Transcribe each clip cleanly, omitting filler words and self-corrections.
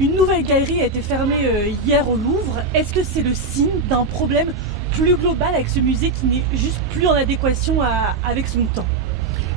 Une nouvelle galerie a été fermée hier au Louvre. Est-ce que c'est le signe d'un problème plus global avec ce musée qui n'est juste plus en adéquation avec son temps?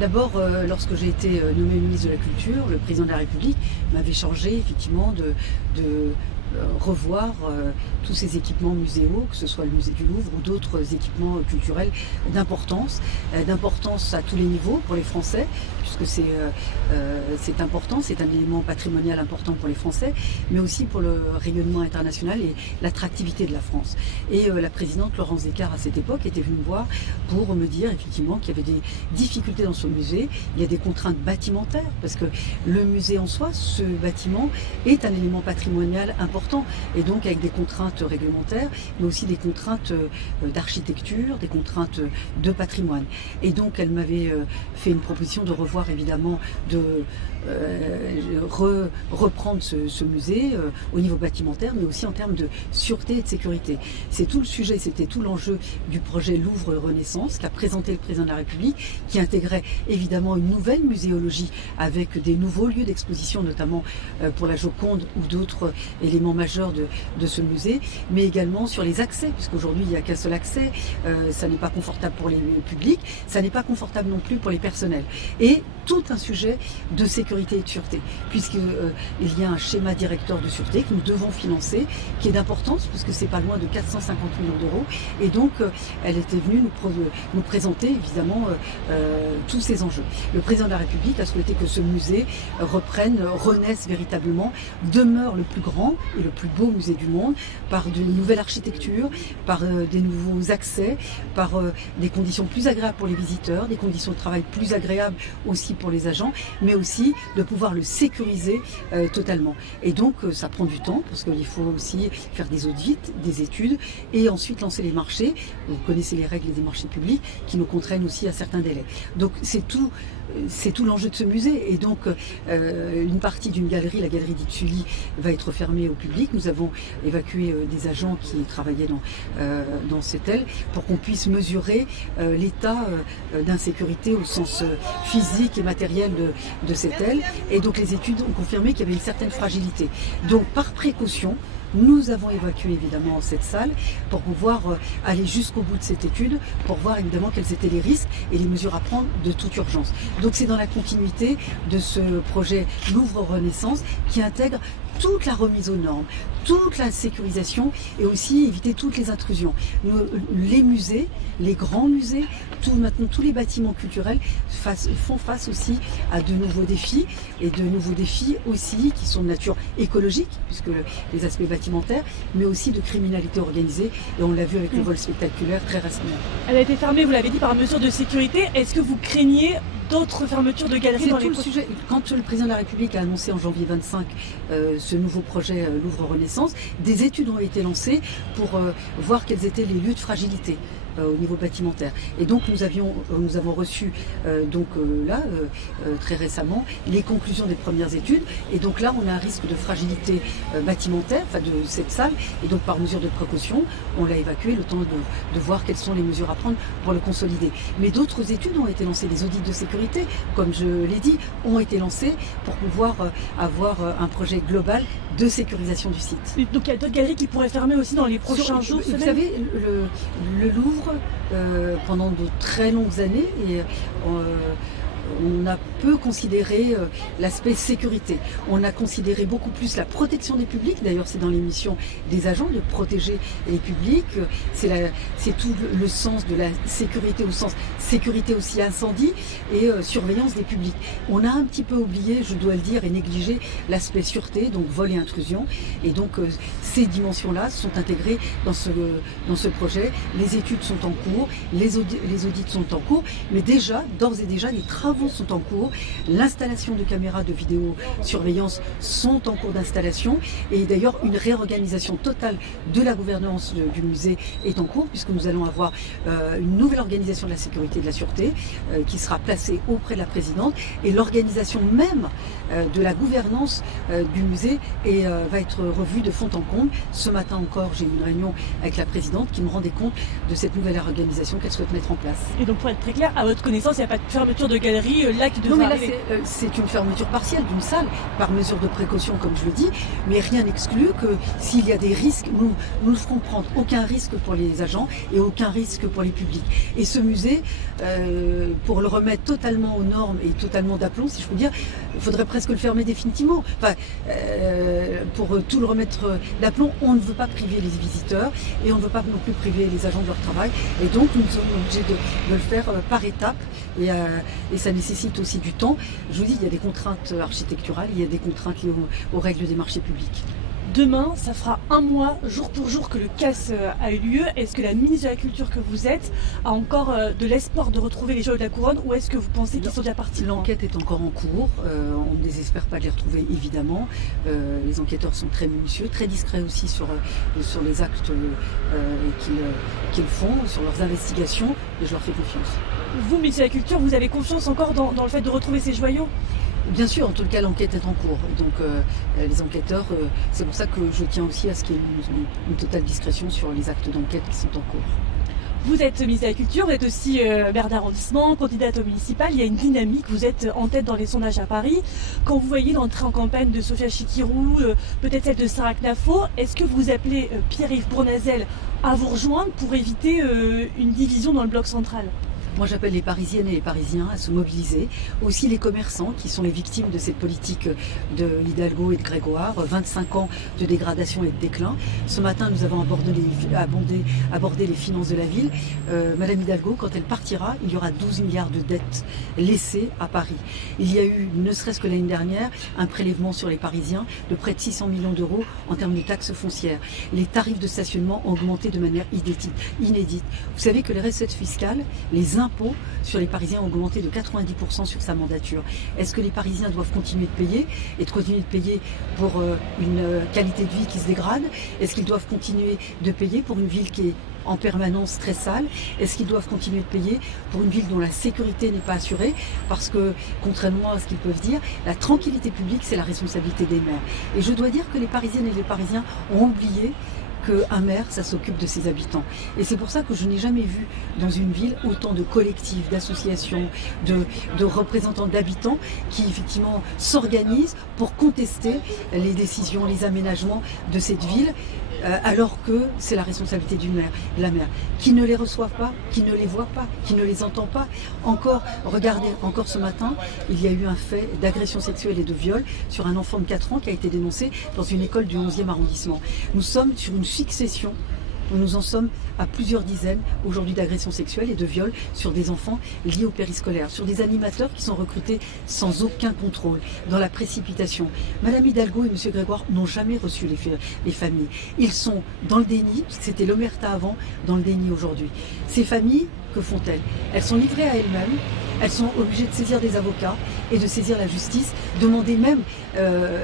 D'abord, lorsque j'ai été nommé ministre de la Culture, le président de la République m'avait chargé effectivement de revoir tous ces équipements muséaux, que ce soit le musée du Louvre ou d'autres équipements culturels d'importance à tous les niveaux pour les Français, puisque c'est important, c'est un élément patrimonial important pour les Français, mais aussi pour le rayonnement international et l'attractivité de la France. Et la présidente Laurence Descartes à cette époque était venue me voir pour me dire effectivement qu'il y avait des difficultés dans ce musée, il y a des contraintes bâtimentaires, parce que le musée en soi, ce bâtiment, est un élément patrimonial important, et donc avec des contraintes réglementaires, mais aussi des contraintes d'architecture, des contraintes de patrimoine. Et donc elle m'avait fait une proposition de revoir évidemment, de reprendre ce musée au niveau bâtimentaire, mais aussi en termes de sûreté et de sécurité. C'est tout le sujet, c'était tout l'enjeu du projet Louvre Renaissance qu'a présenté le président de la République, qui intégrait évidemment une nouvelle muséologie avec des nouveaux lieux d'exposition, notamment pour la Joconde ou d'autres éléments majeurs de ce musée, mais également sur les accès, puisqu'aujourd'hui il n'y a qu'un seul accès, ça n'est pas confortable pour les publics, ça n'est pas confortable non plus pour les personnels. Et tout un sujet de sécurité et de sûreté, puisqu'il y a un schéma directeur de sûreté que nous devons financer, qui est d'importance, puisque c'est pas loin de 450 millions d'euros, et donc elle était venue nous présenter évidemment tous ces enjeux. Le président de la République a souhaité que ce musée renaisse véritablement, demeure le plus grand et le plus beau musée du monde, par de nouvelles architectures, par des nouveaux accès, par des conditions plus agréables pour les visiteurs, des conditions de travail plus agréables aussi pour les agents, mais aussi de pouvoir le sécuriser totalement. Et donc ça prend du temps, parce qu'il faut aussi faire des audits, des études, et ensuite lancer les marchés. Vous connaissez les règles des marchés publics qui nous contraignent aussi à certains délais. Donc c'est tout l'enjeu de ce musée. Et donc une partie d'une galerie, la galerie d'Itchuli, va être fermée au public. Nous avons évacué des agents qui travaillaient dans cette aile pour qu'on puisse mesurer l'état d'insécurité au sens physique et matériel de cette aile. Et donc les études ont confirmé qu'il y avait une certaine fragilité. Donc par précaution, nous avons évacué évidemment cette salle pour pouvoir aller jusqu'au bout de cette étude, pour voir évidemment quels étaient les risques et les mesures à prendre de toute urgence. Donc c'est dans la continuité de ce projet Louvre Renaissance qui intègre toute la remise aux normes, toute la sécurisation et aussi éviter toutes les intrusions. Les musées, les grands musées, maintenant tous les bâtiments culturels font face aussi à de nouveaux défis, et de nouveaux défis aussi qui sont de nature écologique, puisque les aspects bâtimentaires, mais aussi de criminalité organisée, et on l'a vu avec le vol spectaculaire très récemment. Elle a été fermée, vous l'avez dit, par mesure de sécurité. Est-ce que vous craignez d'autres fermetures de galeries dans les prochains... sujet. Quand le président de la République a annoncé en janvier 25 ce nouveau projet Louvre Renaissance, des études ont été lancées pour voir quels étaient les lieux de fragilité au niveau bâtimentaire. Et donc nous avons reçu très récemment les conclusions des premières études, et donc là on a un risque de fragilité bâtimentaire, de cette salle, et donc par mesure de précaution on l'a évacué, le temps de voir quelles sont les mesures à prendre pour le consolider. Mais d'autres études ont été lancées, les audits de sécurité, comme je l'ai dit, ont été lancés pour pouvoir avoir un projet global de sécurisation du site. Et donc il y a d'autres galeries qui pourraient fermer aussi dans les prochains jours, semaines. Vous savez, le Louvre, pendant de très longues années, on a peu considéré l'aspect sécurité. On a considéré beaucoup plus la protection des publics. D'ailleurs, c'est dans les missions des agents de protéger les publics. C'est tout le sens de la sécurité, au sens sécurité aussi incendie et surveillance des publics. On a un petit peu oublié, je dois le dire, et négligé l'aspect sûreté, donc vol et intrusion. Et donc ces dimensions-là sont intégrées dans ce projet. Les études sont en cours, les audits sont en cours, mais d'ores et déjà, les travaux sont en cours. L'installation de caméras de vidéosurveillance sont en cours d'installation, et d'ailleurs une réorganisation totale de la gouvernance du musée est en cours, puisque nous allons avoir une nouvelle organisation de la sécurité et de la sûreté qui sera placée auprès de la présidente, et l'organisation même de la gouvernance du musée va être revue de fond en comble. Ce matin encore, j'ai eu une réunion avec la présidente qui me rendait compte de cette nouvelle organisation qu'elle souhaite mettre en place. Et donc pour être très clair, à votre connaissance, il n'y a pas de fermeture de galerie là qui devrait arriver? Non, mais là c'est une fermeture partielle d'une salle, par mesure de précaution comme je le dis, mais rien n'exclut que s'il y a des risques, nous ne ferons prendre aucun risque pour les agents et aucun risque pour les publics. Et ce musée, pour le remettre totalement aux normes et totalement d'aplomb, si je peux dire, il faudrait presque le fermer définitivement. Enfin, pour tout le remettre d'aplomb, on ne veut pas priver les visiteurs et on ne veut pas non plus priver les agents de leur travail. Et donc nous sommes obligés de le faire par étapes et ça nécessite aussi du temps. Je vous dis, il y a des contraintes architecturales, il y a des contraintes liées aux règles des marchés publics. Demain, ça fera un mois, jour pour jour, que le CAS a eu lieu. Est-ce que la ministre de la Culture que vous êtes a encore de l'espoir de retrouver les joyaux de la couronne, ou est-ce que vous pensez qu'ils sont déjà partis? L'enquête est encore en cours. On ne désespère pas de les retrouver, évidemment. Les enquêteurs sont très minutieux, très discrets aussi sur les actes qu'ils font, sur leurs investigations, et je leur fais confiance. Vous, ministre de la Culture, vous avez confiance encore dans le fait de retrouver ces joyaux? Bien sûr, en tout cas, l'enquête est en cours. Donc, les enquêteurs, c'est pour ça que je tiens aussi à ce qu'il y ait une totale discrétion sur les actes d'enquête qui sont en cours. Vous êtes ministre de la Culture, vous êtes aussi maire d'arrondissement, candidate au municipal. Il y a une dynamique, vous êtes en tête dans les sondages à Paris. Quand vous voyez l'entrée en campagne de Sophia Chikirou, peut-être celle de Sarah Knafo, est-ce que vous appelez Pierre-Yves Bournazel à vous rejoindre pour éviter une division dans le bloc central? Moi, j'appelle les Parisiennes et les Parisiens à se mobiliser. Aussi les commerçants qui sont les victimes de cette politique de Hidalgo et de Grégoire. 25 ans de dégradation et de déclin. Ce matin, nous avons abordé les finances de la ville. Madame Hidalgo, quand elle partira, il y aura 12 milliards de dettes laissées à Paris. Il y a eu, ne serait-ce que l'année dernière, un prélèvement sur les Parisiens de près de 600 millions d'euros en termes de taxes foncières. Les tarifs de stationnement ont augmenté de manière inédite. Vous savez que les recettes fiscales, les impôts sur les Parisiens ont augmenté de 90% sur sa mandature. Est-ce que les Parisiens doivent continuer de payer et de continuer de payer pour une qualité de vie qui se dégrade? Est-ce qu'ils doivent continuer de payer pour une ville qui est en permanence très sale? Est-ce qu'ils doivent continuer de payer pour une ville dont la sécurité n'est pas assurée? Parce que, contrairement à ce qu'ils peuvent dire, la tranquillité publique, c'est la responsabilité des maires. Et je dois dire que les Parisiennes et les Parisiens ont oublié qu'un maire, ça s'occupe de ses habitants. Et c'est pour ça que je n'ai jamais vu dans une ville autant de collectifs, d'associations, de représentants d'habitants qui effectivement s'organisent pour contester les décisions, les aménagements de cette ville, alors que c'est la responsabilité du maire, de la maire, qui ne les reçoit pas, qui ne les voit pas, qui ne les entend pas. Regardez, encore ce matin, il y a eu un fait d'agression sexuelle et de viol sur un enfant de 4 ans qui a été dénoncé dans une école du 11e arrondissement. Nous sommes sur une succession, nous en sommes à plusieurs dizaines aujourd'hui d'agressions sexuelles et de viols sur des enfants liés au périscolaire, sur des animateurs qui sont recrutés sans aucun contrôle, dans la précipitation. Madame Hidalgo et Monsieur Grégoire n'ont jamais reçu les familles. Ils sont dans le déni, c'était l'omerta avant, dans le déni aujourd'hui. Ces familles, que font-elles? Elles sont livrées à elles-mêmes, elles sont obligées de saisir des avocats et de saisir la justice, demander même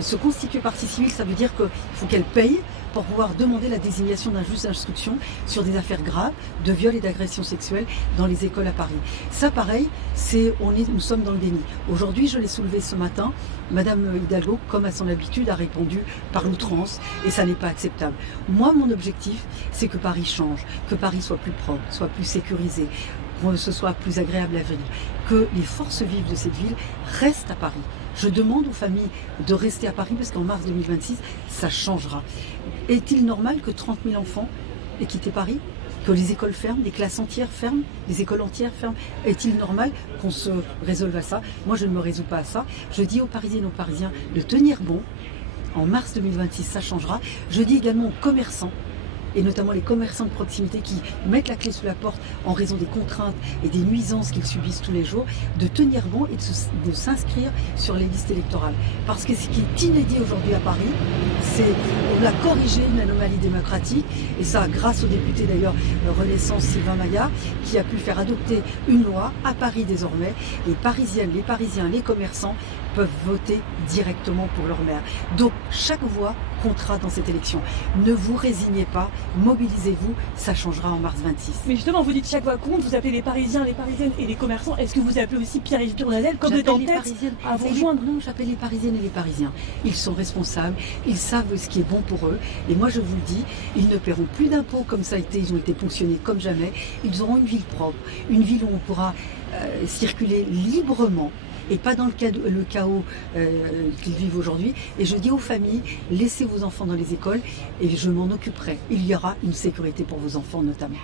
se constituer partie civile, ça veut dire qu'il faut qu'elles payent pour pouvoir demander la désignation d'un juge d'instruction sur des affaires graves de viol et d'agression sexuelle dans les écoles à Paris. Ça, pareil, nous sommes dans le déni. Aujourd'hui, je l'ai soulevé ce matin, Madame Hidalgo, comme à son habitude, a répondu par l'outrance, et ça n'est pas acceptable. Moi, mon objectif, c'est que Paris change, que Paris soit plus propre, soit plus sécurisé, que ce soit plus agréable à vivre, que les forces vives de cette ville restent à Paris. Je demande aux familles de rester à Paris parce qu'en mars 2026, ça changera. Est-il normal que 30 000 enfants aient quitté Paris? Que les écoles ferment, les classes entières ferment, les écoles entières ferment? Est-il normal qu'on se résolve à ça? Moi, je ne me résous pas à ça. Je dis aux Parisiennes et aux Parisiens de tenir bon. En mars 2026, ça changera. Je dis également aux commerçants, et notamment les commerçants de proximité qui mettent la clé sous la porte en raison des contraintes et des nuisances qu'ils subissent tous les jours, de tenir bon et de s'inscrire sur les listes électorales. Parce que ce qui est inédit aujourd'hui à Paris, c'est qu'on a corrigé une anomalie démocratique, et ça grâce au député d'ailleurs Renaissance Sylvain Maillard, qui a pu faire adopter une loi à Paris désormais. Les Parisiennes, les Parisiens, les commerçants peuvent voter directement pour leur maire. Donc chaque voix comptera dans cette élection. Ne vous résignez pas, mobilisez-vous, ça changera en mars 26. Mais justement, vous dites chaque voix compte, vous appelez les Parisiens, les Parisiennes et les commerçants. Est-ce que vous appelez aussi Pierre-Yves Tournazel comme de en tête à vous rejoindre? Non, j'appelle les Parisiennes et les Parisiens. Ils sont responsables, ils savent ce qui est bon pour eux. Et moi, je vous le dis, ils ne paieront plus d'impôts comme ça a été, ils ont été ponctionnés comme jamais. Ils auront une ville propre, une ville où on pourra circuler librement et pas dans le chaos qu'ils vivent aujourd'hui. Et je dis aux familles, laissez vos enfants dans les écoles et je m'en occuperai. Il y aura une sécurité pour vos enfants notamment.